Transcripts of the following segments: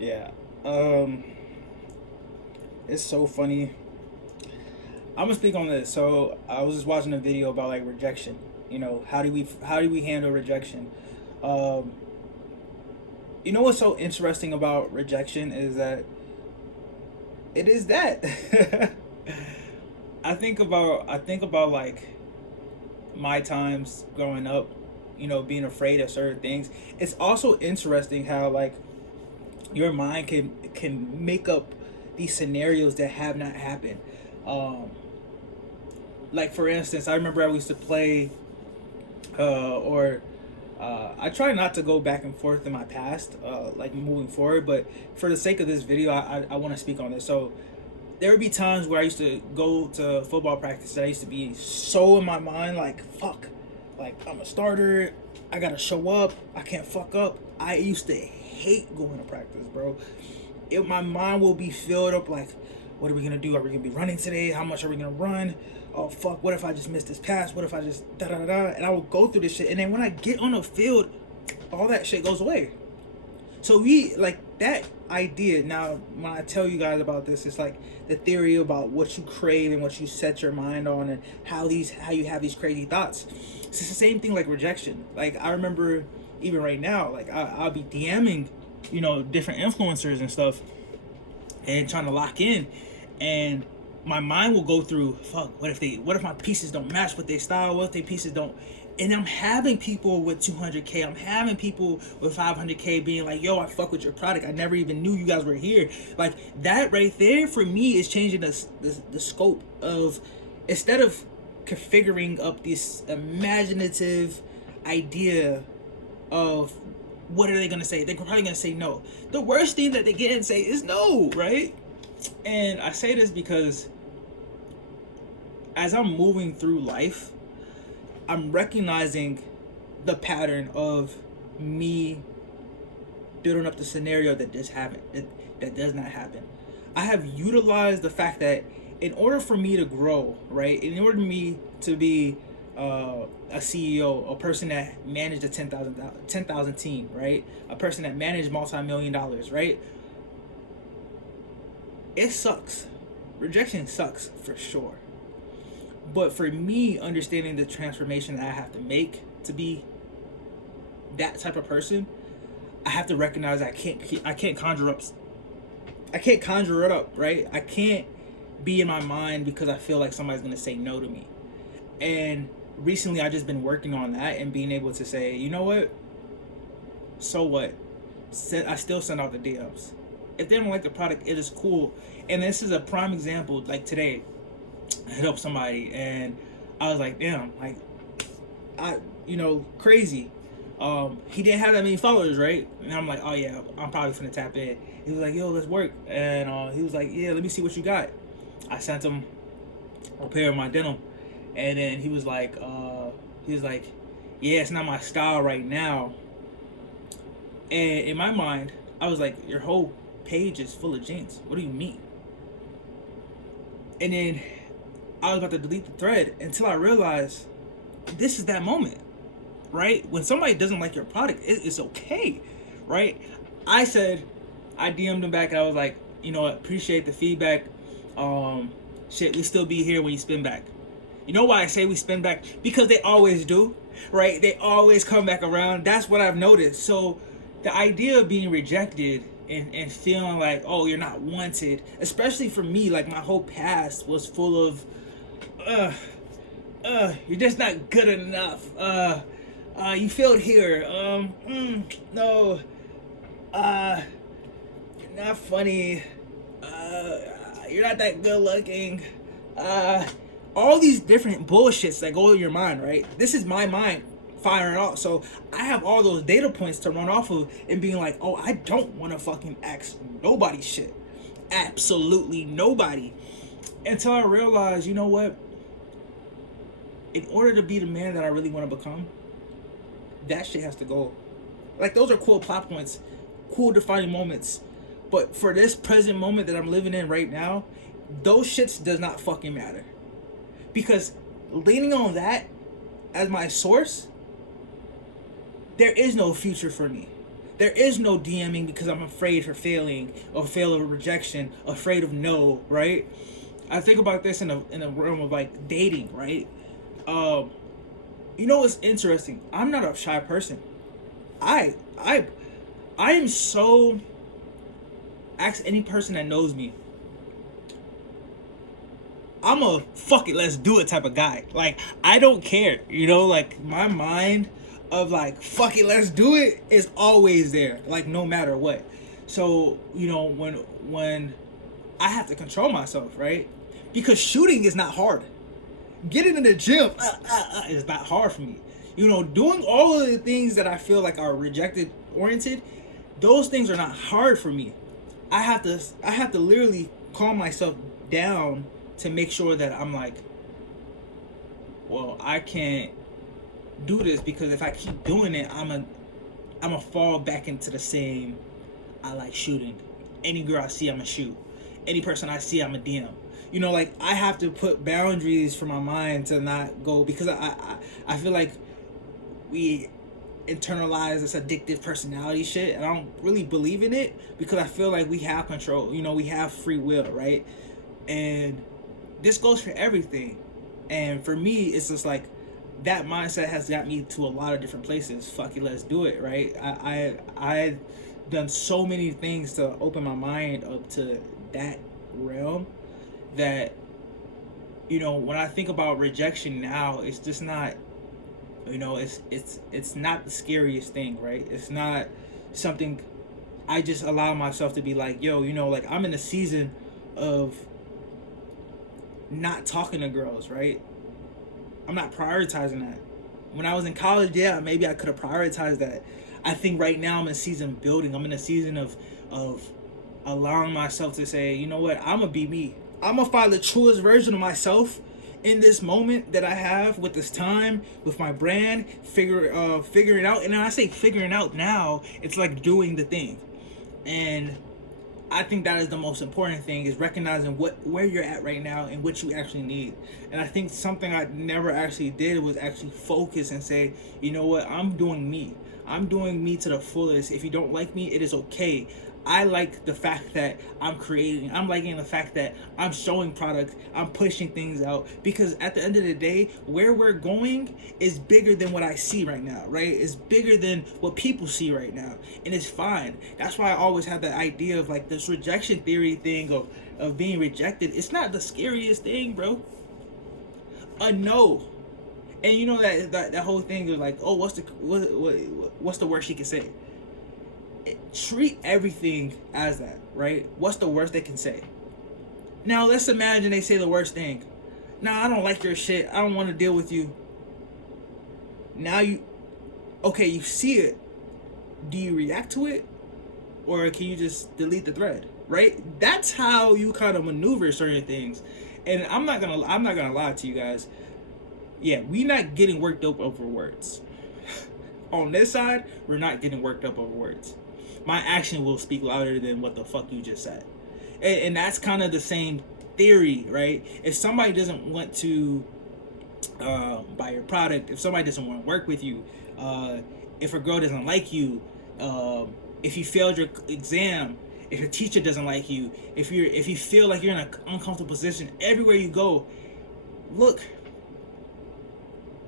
Yeah. Um, it's so funny. I'm gonna speak on this. So I was just watching a video about like rejection. How do we handle rejection? Um, what's so interesting about rejection is that it is that. I think about like my times growing up, being afraid of certain things. It's also interesting how like your mind can make up these scenarios that have not happened. Um, like for instance, I remember I used to play, or I try not to go back and forth in my past, like moving forward. But for the sake of this video, I want to speak on this. So there would be times where I used to go to football practice that I used to be so in my mind, like fuck, like I'm a starter, I gotta show up, I can't fuck up. I used to hate going to practice, bro. My mind will be filled up like, what are we gonna do? Are we gonna be running today? How much are we gonna run? Oh fuck, what if I just miss this pass? What if I just da da da da? And I will go through this shit, and then when I get on the field, all that shit goes away. So we like that idea. Now, when I tell you guys about this, it's like the theory about what you crave and what you set your mind on, and how you have these crazy thoughts. It's the same thing like rejection. Like I remember even right now, like I'll be DMing, different influencers and stuff, and trying to lock in, and my mind will go through, fuck, what if my pieces don't match with their style, what if their pieces don't, and I'm having people with 200K, I'm having people with 500K being like, yo, I fuck with your product, I never even knew you guys were here. Like that right there for me is changing the scope of, instead of configuring up this imaginative idea of what are they gonna say, they're probably gonna say no. The worst thing that they can say is no, right? And I say this because as I'm moving through life, I'm recognizing the pattern of me building up the scenario that just haven't that does not happen. I have utilized the fact that in order for me to grow, right, in order for me to be a CEO, a person that managed a 10,000 team, right, a person that managed multi-million dollars, right, it sucks. Rejection sucks for sure. But for me, understanding the transformation that I have to make to be that type of person, I have to recognize I can't conjure up. I can't conjure it up, right? I can't be in my mind because I feel like somebody's gonna say no to me. And recently, I've just been working on that and being able to say, you know what? So what? I still send out the DMs. If they don't like the product, it is cool. And this is a prime example. Like today, I hit up somebody and I was like, damn, like crazy. He didn't have that many followers, right? And I'm like, oh yeah, I'm probably finna tap in. He was like, yo, let's work. And he was like, yeah, let me see what you got. I sent him a pair of my denim, and then he was like, yeah, it's not my style right now. And in my mind, I was like, your whole page is full of jeans. What do you mean? And then I was about to delete the thread until I realized this is that moment, right? When somebody doesn't like your product, it's okay, right? I DM'd him back and I was like, you know what, appreciate the feedback. Shit, we still be here when you spin back. You know why I say we spin back? Because they always do, right? They always come back around. That's what I've noticed. So the idea of being rejected and feeling like, oh, you're not wanted, especially for me, like my whole past was full of, you're just not good enough. You failed here. No, you're not funny. You're not that good looking. All these different bullshits that go in your mind, right? This is my mind firing off. So I have all those data points to run off of and being like, oh, I don't want to fucking ask nobody shit. Absolutely nobody. Until I realized, you know what? In order to be the man that I really want to become, that shit has to go. Like, those are cool plot points, cool defining moments. But for this present moment that I'm living in right now, those shits does not fucking matter. Because leaning on that as my source, there is no future for me. There is no DMing because I'm afraid for failing or fail of rejection, afraid of no, right? I think about this in a realm of like dating, right? Um, you know what's interesting? I'm not a shy person. I I I am so, ask any person that knows me, I'm a fuck it, let's do it type of guy. Like, I don't care, like my mind of like fuck it, let's do it is always there, like no matter what. So, when I have to control myself, right? Because shooting is not hard. Getting in the gym is not hard for me. Doing all of the things that I feel like are rejected oriented, those things are not hard for me. I have to literally calm myself down to make sure that I'm like, well, I can't do this because if I keep doing it, I'm a fall back into the same. I like shooting. Any girl I see, I'm a shoot. Any person I see, I'm a DM. Like I have to put boundaries for my mind to not go, because I feel like we internalize this addictive personality shit, and I don't really believe in it because I feel like we have control. We have free will, right? And this goes for everything. And for me, it's just like that mindset has got me to a lot of different places. Fuck it, let's do it, right? I've done so many things to open my mind up to that realm that, when I think about rejection now, it's just not, it's not the scariest thing, right? It's not something I just allow myself to be like, yo, like I'm in a season of not talking to girls, right? I'm not prioritizing that. When I was in college, yeah, maybe I could have prioritized that. I think right now I'm in a season of building. I'm in a season of allowing myself to say, you know what, I'm gonna be me. I'm gonna find the truest version of myself in this moment that I have with this time, with my brand, figuring out. And when I say figuring out now, it's like doing the thing. And I think that is the most important thing, is recognizing where you're at right now and what you actually need. And I think something I never actually did was actually focus and say, you know what, I'm doing me. I'm doing me to the fullest. If you don't like me, it is okay. I like the fact that I'm creating. I'm liking the fact that I'm showing product. I'm pushing things out. Because at the end of the day, where we're going is bigger than what I see right now, right? It's bigger than what people see right now. And it's fine. That's why I always have that idea of like this rejection theory thing of being rejected. It's not the scariest thing, bro. A no. And that whole thing of like, oh, what's the worst she can say? Treat everything as that, right? What's the worst they can say? Now let's imagine they say the worst thing. Nah, I don't like your shit. I don't want to deal with you. Now you see it. Do you react to it? Or can you just delete the thread, right? That's how you kind of maneuver certain things. And I'm not gonna lie to you guys. Yeah, we not getting worked up over words. On this side, we're not getting worked up over words. My action will speak louder than what the fuck you just said. And that's kind of the same theory, right? If somebody doesn't want to buy your product, if somebody doesn't want to work with you, if a girl doesn't like you, if you failed your exam, if your teacher doesn't like you, if you feel like you're in an uncomfortable position, everywhere you go, look,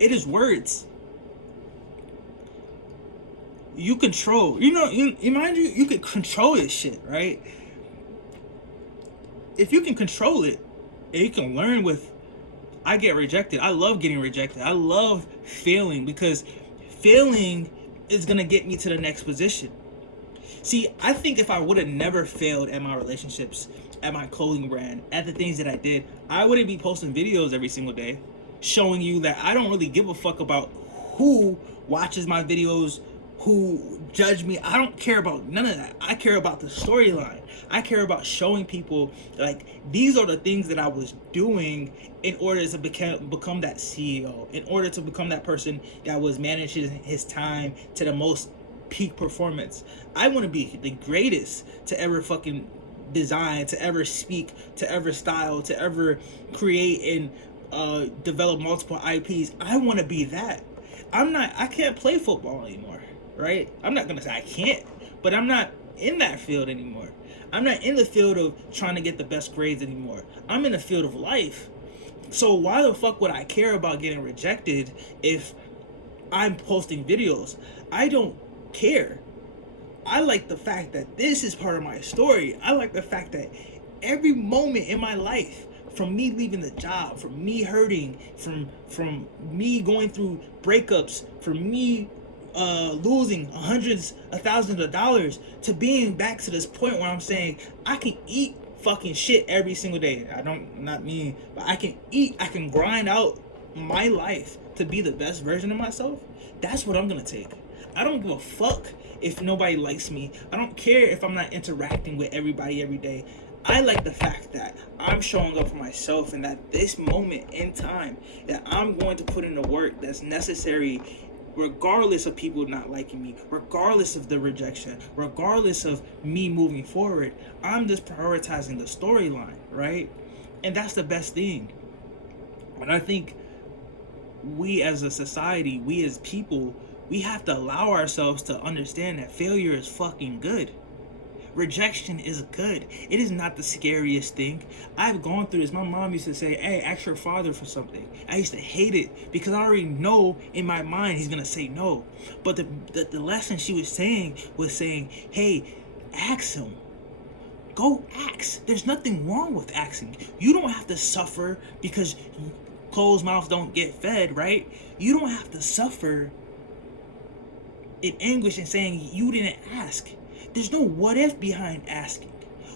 it is words. You control, mind you can control this shit, right? If you can control it, and you can learn with, I get rejected. I love getting rejected. I love failing, because failing is gonna get me to the next position. See, I think if I would have never failed at my relationships, at my clothing brand, at the things that I did, I wouldn't be posting videos every single day showing you that I don't really give a fuck about who watches my videos, who judge me. I don't care about none of that. I care about the storyline. I care about showing people like these are the things that I was doing in order to become that CEO, in order to become that person that was managing his time to the most peak performance. I want to be the greatest to ever fucking design, to ever speak, to ever style, to ever create and develop multiple IPs. I want to be that. I can't play football anymore, right? I'm not gonna say I can't, but I'm not in that field anymore. I'm not in the field of trying to get the best grades anymore. I'm in the field of life. So why the fuck would I care about getting rejected if I'm posting videos? I don't care. I like the fact that this is part of my story. I like the fact that every moment in my life, from me leaving the job, from me hurting, from me going through breakups, from me losing hundreds of thousands of dollars, to being back to this point where I'm saying I can eat fucking shit every single day. Not me, but I can grind out my life to be the best version of myself. That's what I'm gonna take. I don't give a fuck if nobody likes me. I don't care if I'm not interacting with everybody every day. I like the fact that I'm showing up for myself, and that this moment in time that I'm going to put in the work that's necessary, regardless of people not liking me, regardless of the rejection, regardless of me moving forward. I'm just prioritizing the storyline, right? And that's the best thing. And I think we as a society, we as people, we have to allow ourselves to understand that failure is fucking good. Rejection is good. It is not the scariest thing. I've gone through this. My mom used to say, hey, ask your father for something. I used to hate it because I already know in my mind he's going to say no. But the lesson she was saying, hey, ask him. Go ask. There's nothing wrong with asking. You don't have to suffer because closed mouths don't get fed, right? You don't have to suffer in anguish and saying you didn't ask. There's no what if behind asking.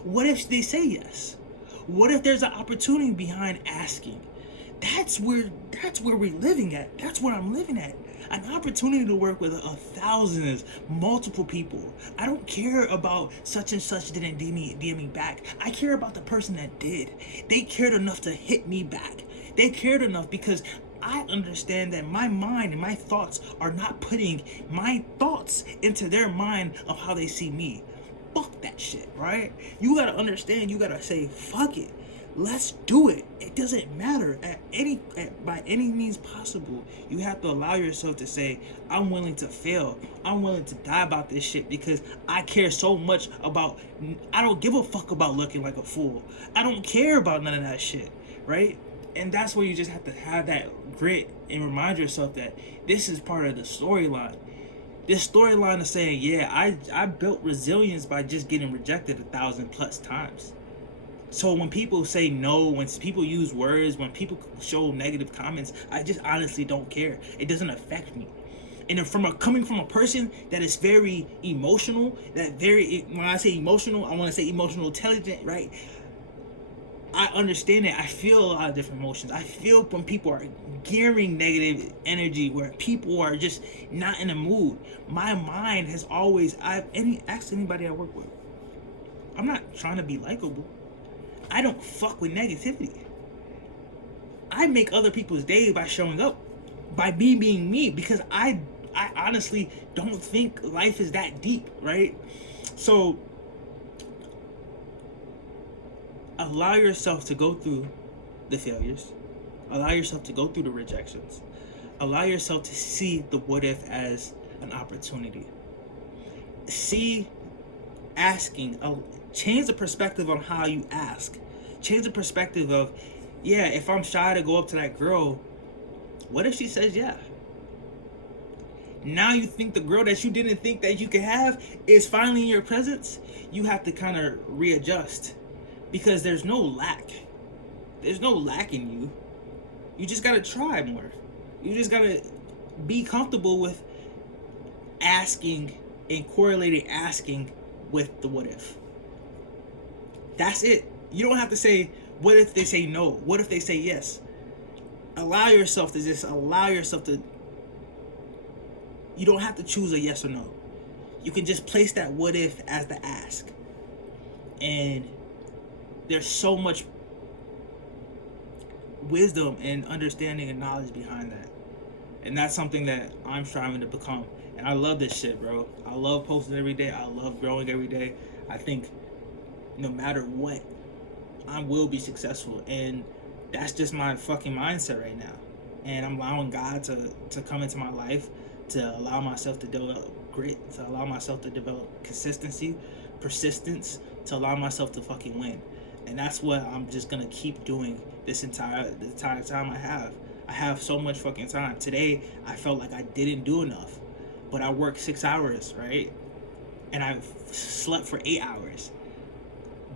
What if they say yes? What if there's an opportunity behind asking? That's where we're living at. That's where I'm living at. An opportunity to work with thousands, multiple people. I don't care about such and such didn't DM me back. I care about the person that did. They cared enough to hit me back. They cared enough because I understand that my mind and my thoughts are not putting my thoughts into their mind of how they see me. Fuck that shit, right? You gotta understand, you gotta say, fuck it. Let's do it. It doesn't matter by any means possible. You have to allow yourself to say, I'm willing to fail. I'm willing to die about this shit because I care so much about, I don't give a fuck about looking like a fool. I don't care about none of that shit, right? And that's where you just have to have that grit and remind yourself that this is part of the storyline. This storyline is saying, yeah, I built resilience by just getting rejected 1,000+ times. So when people say no, when people use words, when people show negative comments, I just honestly don't care. It doesn't affect me. And coming from a person that is very emotional, when I say emotional, I want to say emotional intelligent, right? I understand it. I feel a lot of different emotions. I feel when people are gearing negative energy, where people are just not in a mood. My mind has always, asked anybody I work with, I'm not trying to be likable. I don't fuck with negativity. I make other people's day by showing up, by me being me, because I honestly don't think life is that deep, right? So allow yourself to go through the failures. Allow yourself to go through the rejections. Allow yourself to see the what if as an opportunity. See asking, change the perspective on how you ask. Change the perspective of, yeah, if I'm shy to go up to that girl, what if she says yeah? Now you think the girl that you didn't think that you could have is finally in your presence. You have to kind of readjust. Because there's no lack. There's no lack in you. You just gotta try more. You just gotta be comfortable with asking and correlating asking with the what if. That's it. You don't have to say, what if they say no? What if they say yes? Allow yourself to you don't have to choose a yes or no. You can just place that what if as the ask. And there's so much wisdom and understanding and knowledge behind that. And that's something that I'm striving to become. And I love this shit, bro. I love posting every day. I love growing every day. I think no matter what, I will be successful. And that's just my fucking mindset right now. And I'm allowing God to come into my life to allow myself to develop grit, to allow myself to develop consistency, persistence, to allow myself to fucking win. And that's what I'm just gonna keep doing the entire time I have. I have so much fucking time. Today I felt like I didn't do enough. But I worked 6 hours, right? And I've slept for 8 hours.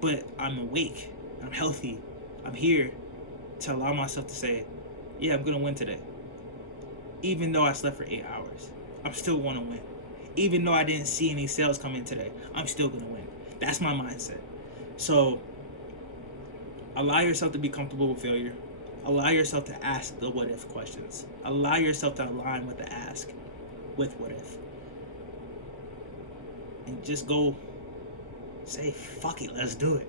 But I'm awake. I'm healthy. I'm here to allow myself to say, yeah, I'm gonna win today. Even though I slept for 8 hours, I'm still gonna win. Even though I didn't see any sales come in today, I'm still gonna win. That's my mindset. So allow yourself to be comfortable with failure. Allow yourself to ask the what if questions. Allow yourself to align with the ask with what if. And just go say, fuck it, let's do it.